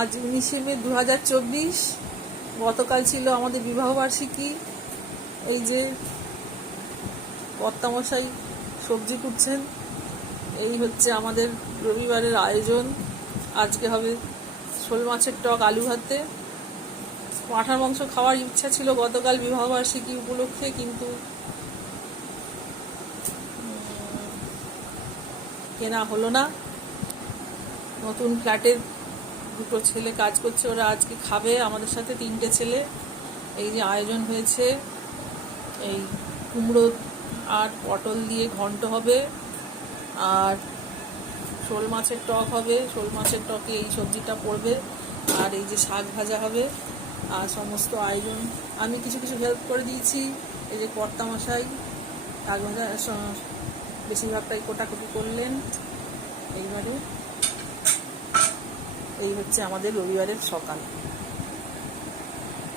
আজ 19শে মে 2024। গতকাল ছিল আমাদের বিবাহবার্ষিকী। এই যে কর্তামশাই সবজি কুটছেন। এই হচ্ছে আমাদের রবিবারের আয়োজন। আজকে হবে শোল মাছের টক আলু ভাতে। পাঁঠার মাংস খাওয়ার ইচ্ছা ছিল গতকাল বিবাহবার্ষিকী উপলক্ষে, কিন্তু কেনা হলো না। নতুন ফ্ল্যাটের দুটো ছেলে কাজ করছে, ওরা আজকে খাবে আমাদের সাথে, 3টে ছেলে। এই যে আয়োজন হয়েছে, এই কুমড়ো আর পটল দিয়ে ঘন্ট হবে, আর শোল মাছের টক হবে। শোল মাছের টকে এই সবজিটা পড়বে, আর এই যে শাক ভাজা হবে। আর সমস্ত আয়োজন আমি কিছু কিছু হেল্প করে দিয়েছি। এই যে কর্তামশাই শাক ভাজা বেশিরভাগটাই কোটাকুটি করলেন। এইবারে এই হচ্ছে আমাদের রবিবারের সকাল।